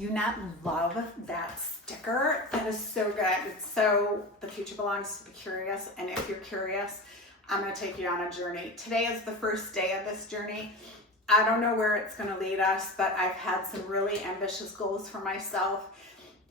you not love that sticker? That is so good. It's so, the future belongs to the curious. And if you're curious, I'm going to take you on a journey. Today is the first day of this journey. I don't know where it's going to lead us, but I've had some really ambitious goals for myself,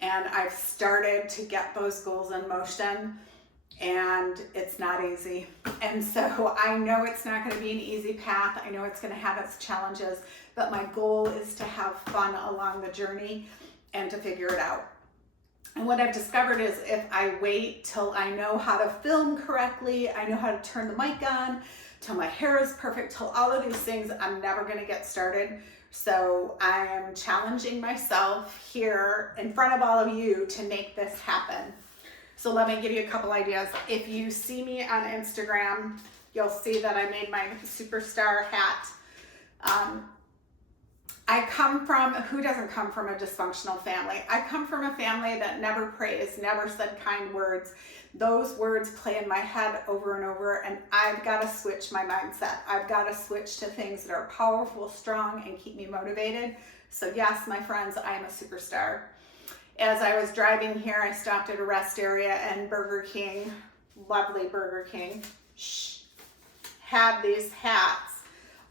and I've started to get those goals in motion, and it's not easy. And so I know it's not going to be an easy path. I know it's going to have its challenges, but my goal is to have fun along the journey and to figure it out. And what I've discovered is if I wait till I know how to film correctly, I know how to turn the mic on, till my hair is perfect, till all of these things, I'm never going to get started. So I am challenging myself here in front of all of you to make this happen. So let me give you a couple ideas. If you see me on Instagram, you'll see that I made my superstar hat. I come from, who doesn't come from a dysfunctional family? I come from a family that never praised, never said kind words. Those words play in my head over and over, and I've got to switch my mindset. I've got to switch to things that are powerful, strong, and keep me motivated. So yes, my friends, I am a superstar. As I was driving here, I stopped at a rest area, and Burger King, lovely Burger King, had these hats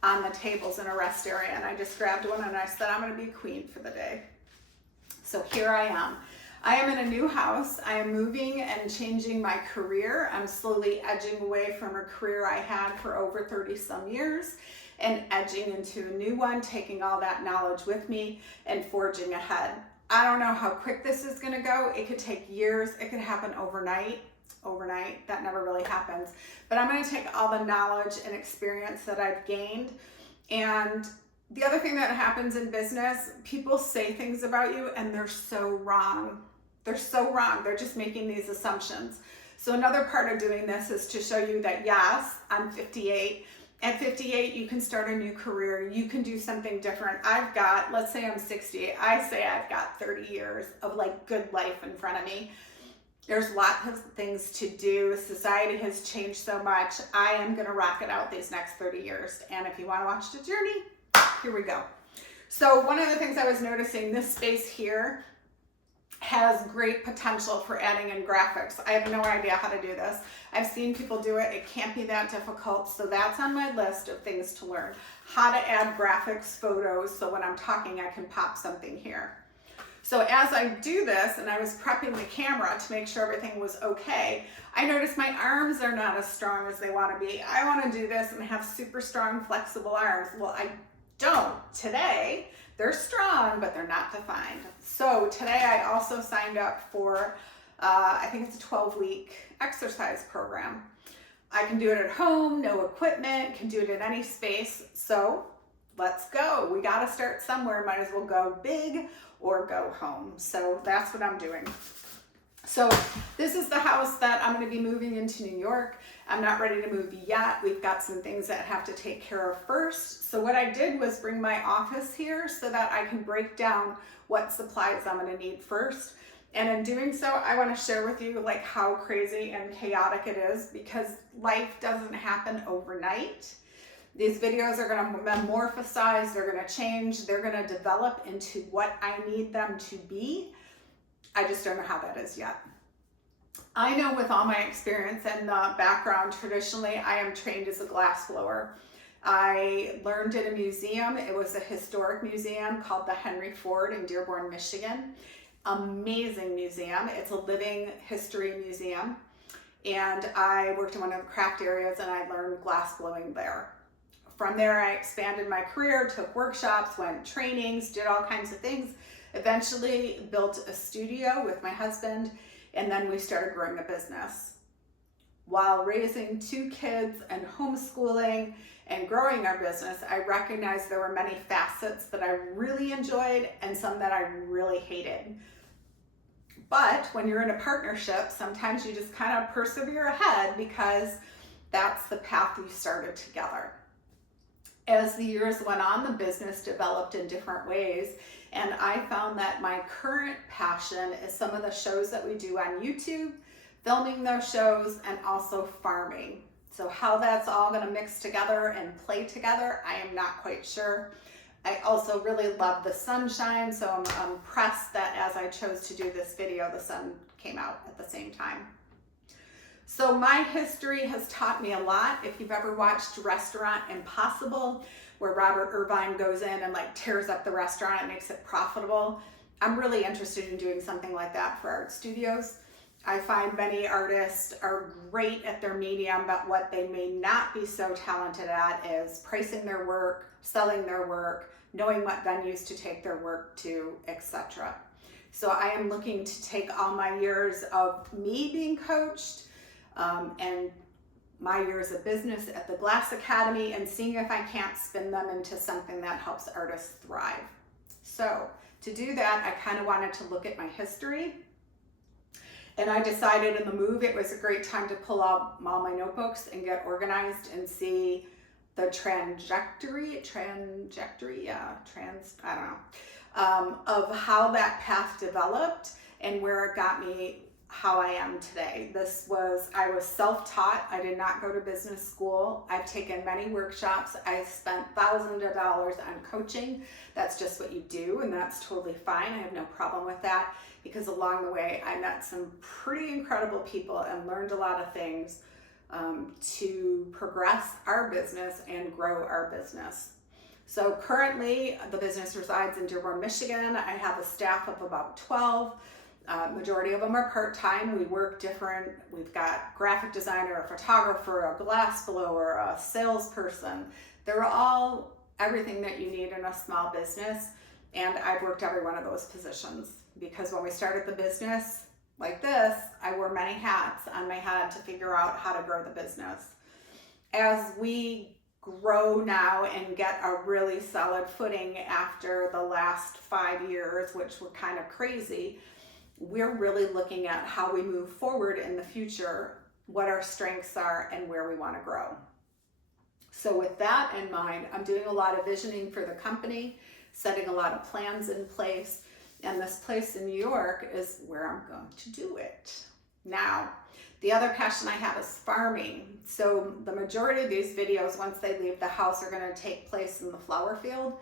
on the tables in a rest area, and I just grabbed one and I said, I'm going to be queen for the day. So here I am. I am in a new house. I am moving and changing my career. I'm slowly edging away from a career I had for over 30 some years and edging into a new one, taking all that knowledge with me and forging ahead. I don't know how quick this is going to go. It could take years. It could happen overnight. That never really happens. But I'm going to take all the knowledge and experience that I've gained. And the other thing that happens in business, people say things about you and they're so wrong. They're so wrong. They're just making these assumptions. So another part of doing this is to show you that yes, I'm 58. At 58, you can start a new career. You can do something different. I've got, let's say I'm 60. I say I've got 30 years of like good life in front of me. There's lots of things to do. Society has changed so much. I am going to rock it out these next 30 years. And if you want to watch the journey, here we go. So one of the things I was noticing, this space here has great potential for adding in graphics. I have no idea how to do this. I've seen people do it. It can't be that difficult. So that's on my list of things to learn. How to add graphics, photos, so when I'm talking, I can pop something here. So as I do this, and I was prepping the camera to make sure everything was okay, I noticed my arms are not as strong as they want to be. I want to do this and have super strong, flexible arms. Well, I don't today. They're strong, but they're not defined. So today I also signed up for, I think it's a 12-week exercise program. I can do it at home, no equipment, can do it in any space. So let's go. We got to start somewhere. Might as well go big or go home. So that's what I'm doing. So this is the house that I'm going to be moving into New York. I'm not ready to move yet. We've got some things that I have to take care of first. So what I did was bring my office here so that I can break down what supplies I'm going to need first. And in doing so, I want to share with you like how crazy and chaotic it is, because life doesn't happen overnight. These videos are going to metamorphosize, they're going to change, they're going to develop into what I need them to be. I just don't know how that is yet. I know with all my experience and background, traditionally, I am trained as a glass blower. I learned at a museum. It was a historic museum called the Henry Ford in Dearborn, Michigan. Amazing museum. It's a living history museum. And I worked in one of the craft areas and I learned glass blowing there. From there, I expanded my career, took workshops, went trainings, did all kinds of things. Eventually built a studio with my husband, and then we started growing a business. While raising 2 kids and homeschooling and growing our business, I recognized there were many facets that I really enjoyed and some that I really hated. But when you're in a partnership, sometimes you just kind of persevere ahead because that's the path you started together. As the years went on, the business developed in different ways, and I found that my current passion is some of the shows that we do on YouTube, filming those shows, and also farming. So how that's all going to mix together and play together, I am not quite sure. I also really love the sunshine, so I'm impressed that as I chose to do this video, the sun came out at the same time. So my history has taught me a lot. If you've ever watched Restaurant Impossible, where Robert Irvine goes in and like tears up the restaurant and makes it profitable, I'm really interested in doing something like that for art studios. I find many artists are great at their medium, but what they may not be so talented at is pricing their work, selling their work, knowing what venues to take their work to, etc. So I am looking to take all my years of me being coached and my years of business at the Glass Academy and seeing if I can't spin them into something that helps artists thrive. So to do that, I kind of wanted to look at my history. And I decided in the move, it was a great time to pull out all my notebooks and get organized and see the trajectory, of how that path developed and where it got me how I am today. I was self-taught. I did not go to business school. I've taken many workshops. I spent thousands of dollars on coaching. That's just what you do, and that's totally fine. I have no problem with that, because along the way, I met some pretty incredible people and learned a lot of things to progress our business and grow our business. So currently, the business resides in Dearborn, Michigan. I have a staff of about 12. Majority of them are part-time. We work different. We've got graphic designer, a photographer, a glass blower, a salesperson. They're all everything that you need in a small business. And I've worked every one of those positions, because when we started the business like this, I wore many hats on my head to figure out how to grow the business. As we grow now and get a really solid footing after the last 5 years, which were kind of crazy, we're really looking at how we move forward in the future, what our strengths are, and where we want to grow. So with that in mind, I'm doing a lot of visioning for the company, setting a lot of plans in place, and this place in New York is where I'm going to do it. Now, the other passion I have is farming. So the majority of these videos, once they leave the house, are going to take place in the flower field.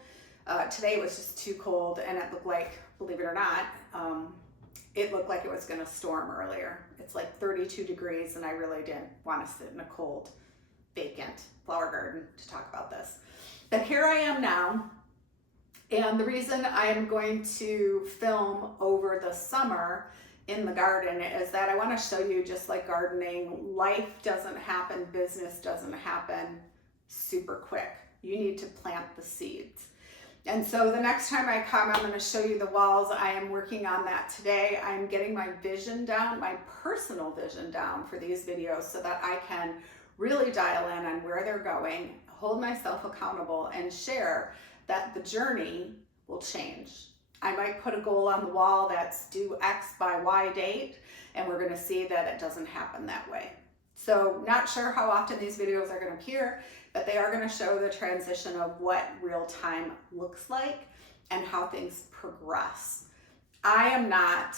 Today it was just too cold, and it looked like, believe it or not, it looked like it was going to storm earlier. It's like 32 degrees, and I really didn't want to sit in a cold, vacant flower garden to talk about this. But here I am now, and the reason I am going to film over the summer in the garden is that I want to show you, just like gardening, life doesn't happen, business doesn't happen super quick. You need to plant the seeds. And so the next time I come, I'm going to show you the walls. I am working on that today. I'm getting my vision down, my personal vision down for these videos, so that I can really dial in on where they're going, hold myself accountable, and share that the journey will change. I might put a goal on the wall that's due X by Y date, and we're going to see that it doesn't happen that way. So not sure how often these videos are going to appear, but they are going to show the transition of what real time looks like and how things progress. I am not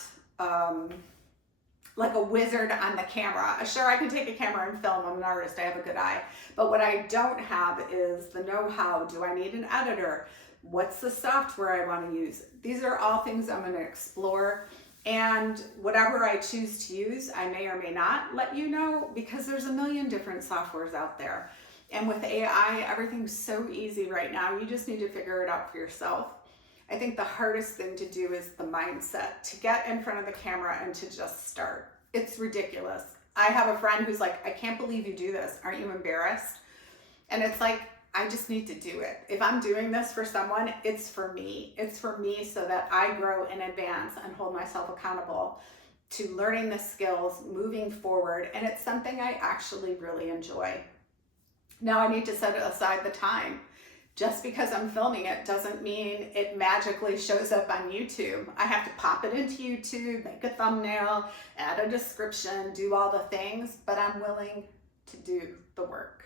like a wizard on the camera. Sure, I can take a camera and film. I'm an artist. I have a good eye. But what I don't have is the know-how. Do I need an editor? What's the software I want to use? These are all things I'm going to explore. And whatever I choose to use, I may or may not let you know, because there's a million different softwares out there. And with AI, everything's so easy right now. You just need to figure it out for yourself. I think the hardest thing to do is the mindset, to get in front of the camera and to just start. It's ridiculous. I have a friend who's like, I can't believe you do this. Aren't you embarrassed? And it's like, I just need to do it. If I'm doing this for someone, it's for me. It's for me so that I grow in advance and hold myself accountable to learning the skills, moving forward. And it's something I actually really enjoy. Now I need to set aside the time. Just because I'm filming it doesn't mean it magically shows up on YouTube. I have to pop it into YouTube, make a thumbnail, add a description, do all the things, but I'm willing to do the work.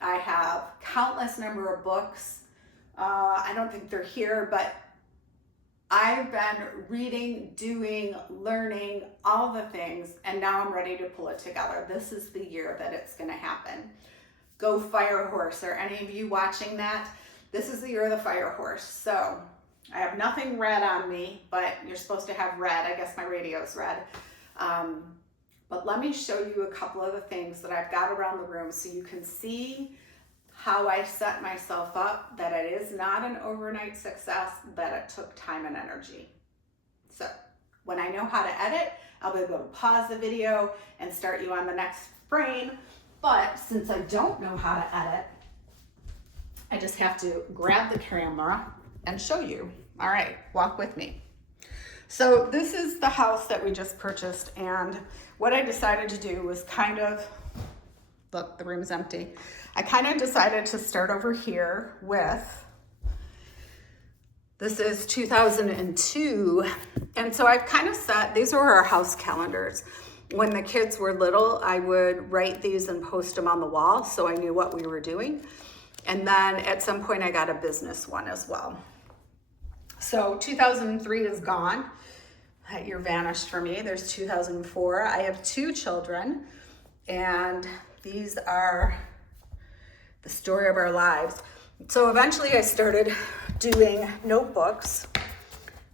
I have countless number of books. I don't think they're here, but I've been reading, doing, learning, all the things, and now I'm ready to pull it together. This is the year that it's going to happen. Go Fire Horse. Are any of you watching that? This is the year of the fire horse. So I have nothing red on me, but you're supposed to have red. I guess my radio's red. But let me show you a couple of the things that I've got around the room so you can see how I set myself up, that it is not an overnight success, that it took time and energy. So when I know how to edit, I'll be able to pause the video and start you on the next frame. But since I don't know how to edit, I just have to grab the camera and show you. All right, walk with me. So this is the house that we just purchased, and what I decided to do was look, the room's empty. I kind of decided to start over here with, this is 2002. And so I've kind of set, these were our house calendars. When the kids were little, I would write these and post them on the wall so I knew what we were doing. And then at some point I got a business one as well. So 2003 is gone. That year vanished for me. There's 2004. I have 2 children, and these are the story of our lives. So eventually I started doing notebooks.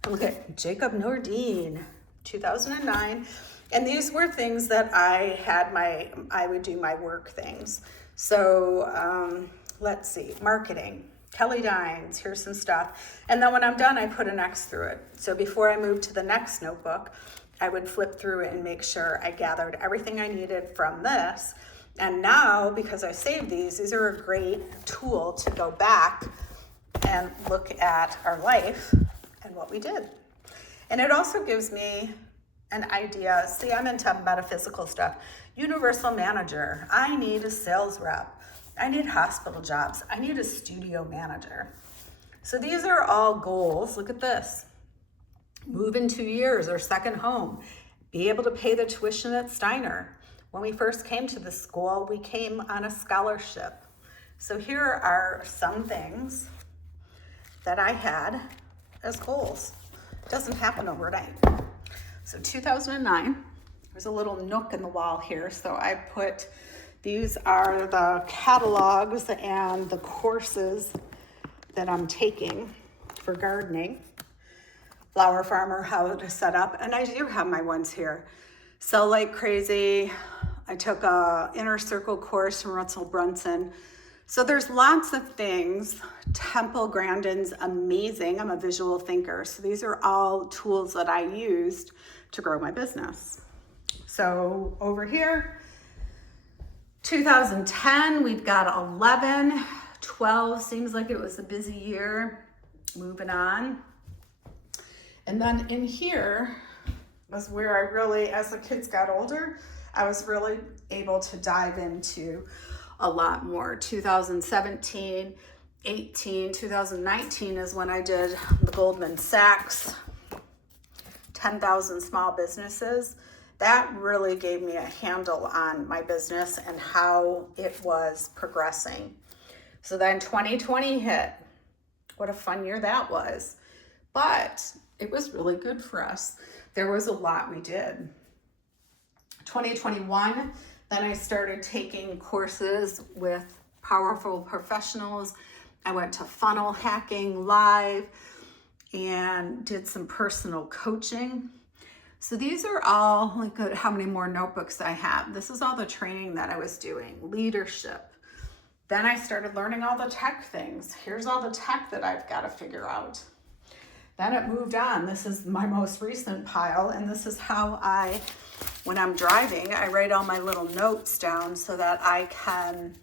Look at Jacob Nordine, 2009. And these were things that I would do my work things. So let's see, marketing, Kelly Dines, here's some stuff. And then when I'm done, I put an X through it. So before I moved to the next notebook, I would flip through it and make sure I gathered everything I needed from this. And now, because I saved these are a great tool to go back and look at our life and what we did. And it also gives me an idea. See, I'm into metaphysical stuff. Universal manager. I need a sales rep. I need hospital jobs. I need a studio manager. So these are all goals. Look at this. Move in 2 years or second home. Be able to pay the tuition at Steiner. When we first came to the school, we came on a scholarship. So here are some things that I had as goals. It doesn't happen overnight. So 2009, there's a little nook in the wall here. So I put, these are the catalogs and the courses that I'm taking for gardening. Flower Farmer, how to set up. And I do have my ones here. Sell Like Crazy. I took a Inner Circle course from Russell Brunson. So there's lots of things. Temple Grandin's amazing. I'm a visual thinker. So these are all tools that I used to grow my business. So over here, 2010, we've got 11, 12, seems like it was a busy year. Moving on. And then in here was where I really, as the kids got older, I was really able to dive into a lot more. 2017, 18, 2019 is when I did the Goldman Sachs 10,000 small businesses. That really gave me a handle on my business and how it was progressing. So then 2020 hit. What a fun year that was. But it was really good for us. There was a lot we did. 2021, then I started taking courses with powerful professionals. I went to Funnel Hacking Live and did some personal coaching. So these are all, look at how many more notebooks I have. This is all the training that I was doing, leadership. Then I started learning all the tech things. Here's all the tech that I've got to figure out. Then it moved on. This is my most recent pile, and this is how when I'm driving, I write all my little notes down so that I can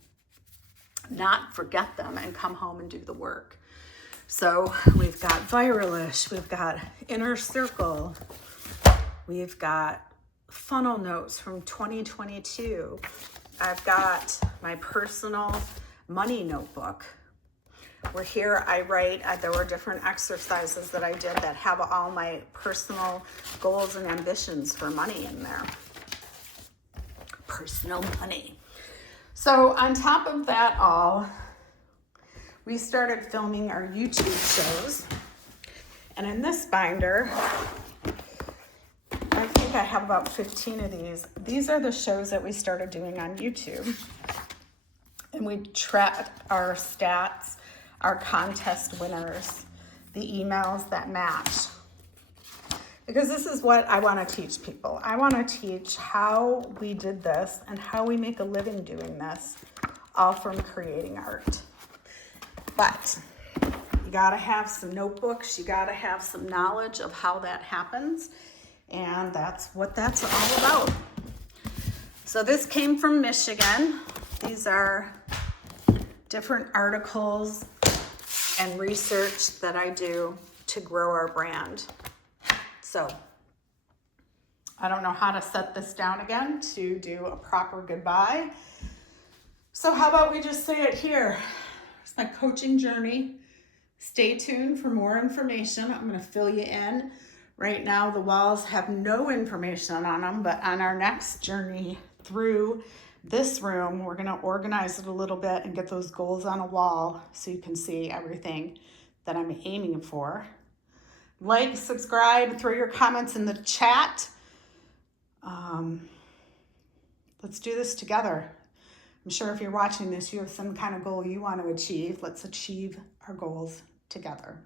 not forget them and come home and do the work. So we've got Viralish, we've got Inner Circle, we've got funnel notes from 2022. I've got my personal money notebook, where here I write, there were different exercises that I did that have all my personal goals and ambitions for money in there. Personal money. So on top of that all, we started filming our YouTube shows. And in this binder, I think I have about 15 of these. These are the shows that we started doing on YouTube. And we tracked our stats, our contest winners, the emails that match. Because this is what I want to teach people. I want to teach how we did this and how we make a living doing this, all from creating art. But you got to have some notebooks. You got to have some knowledge of how that happens. And that's what that's all about. So this came from Michigan. These are different articles and research that I do to grow our brand. So I don't know how to set this down again to do a proper goodbye. So how about we just say it here? It's my coaching journey. Stay tuned for more information. I'm going to fill you in. Right now, the walls have no information on them, but on our next journey through this room, we're going to organize it a little bit and get those goals on a wall so you can see everything that I'm aiming for. Like, subscribe, throw your comments in the chat. Let's do this together. I'm sure if you're watching this, you have some kind of goal you want to achieve. Let's achieve our goals together.